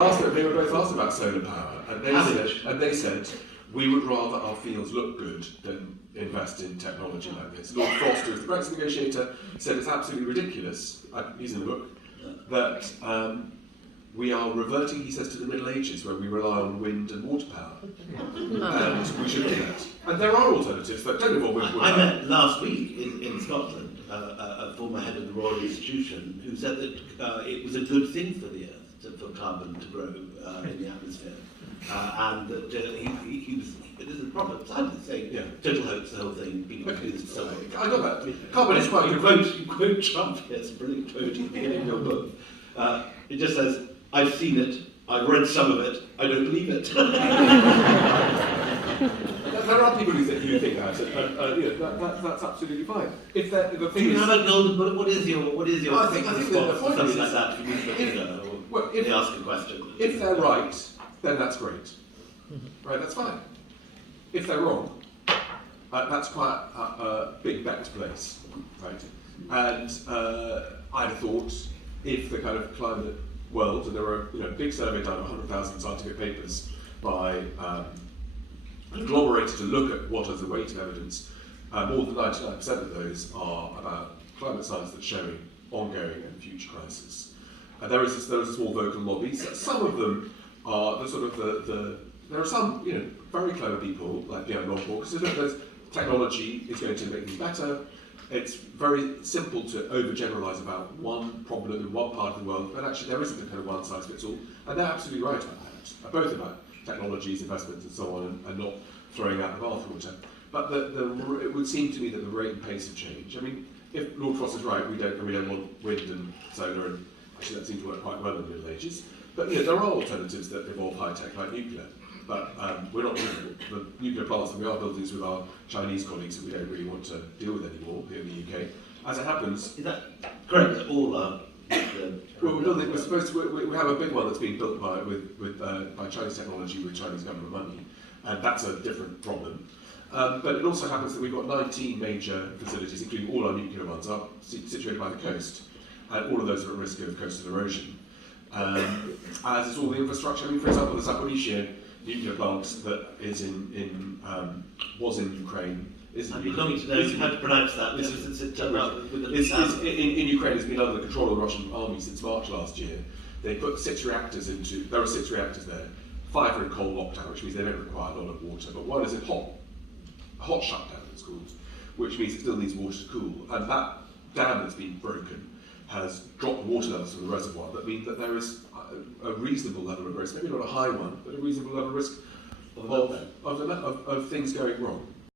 They were both asked about solar power, and they said we would rather our fields look good than invest in technology like this. Lord Frost, who was the Brexit negotiator, said it's absolutely ridiculous, he's in the book, that we are reverting, he says, to the Middle Ages where we rely on wind and water power. And we should do that. And there are alternatives that don't involve wind and water power. I met last week in Scotland a former head of the Royal Institution who said that it was a good thing for the Earth for carbon to grow in the atmosphere. And that he was, this is a proper scientist saying, total hoax, the whole thing, people do this so I got that. Carbon is quite you quote Trump here, it's a brilliant quote at the beginning of your book. It just says, I've seen it, I've read some of it, I don't believe it. There are people who think that, and that's absolutely fine. If the thing do you is, have a golden bullet? What is your I think response the to point something is, like that? If they ask a question. If they're right, then that's great. Right, that's fine. If they're wrong, that's quite a big bet to place, right? And I'd have thought if the kind of climate world, and there were a big survey done of 100,000 scientific papers by agglomerated to look at what is the weight of evidence, more than 99% of those are about climate science that's showing ongoing and future crisis. And there is a small vocal lobby. So some of them are there are some very clever people like Pierre Longport, because there's technology is going to make things better. It's very simple to overgeneralise about one problem in one part of the world, but actually there isn't a kind of one size fits all. And they're absolutely right about that, both about technologies, investments, and so on, and not throwing out the bathwater. But it would seem to me that the rate and pace of change. I mean, if Lord Frost is right, we don't want wind and solar, and actually that seemed to work quite well in the Middle Ages. But there are alternatives that involve high tech, like nuclear. But we're not the nuclear plants that we are building with our Chinese colleagues that we don't really want to deal with anymore here in the UK. As it happens, is that correct? That all are. Well, we're building. We're supposed to. We have a big one that's being built by Chinese technology with Chinese government money, and that's a different problem. But it also happens that we've got 19 major facilities, including all our nuclear ones, are situated by the coast, and all of those are at risk of coastal erosion. As is all the infrastructure. I mean, for example, the Zaporizhia nuclear plant that is was in Ukraine. I'd be longing to know how to pronounce that. In Ukraine, it's been under the control of the Russian army since March last year. They put 6 reactors there are 6 reactors there. 5 are in cold lockdown, which means they don't require a lot of water, but one is in hot shutdown, it's called, which means it still needs water to cool. And that dam that's been broken has dropped water levels from the reservoir that mean that there is a reasonable level of risk, maybe not a high one, but a reasonable level of risk of things going wrong.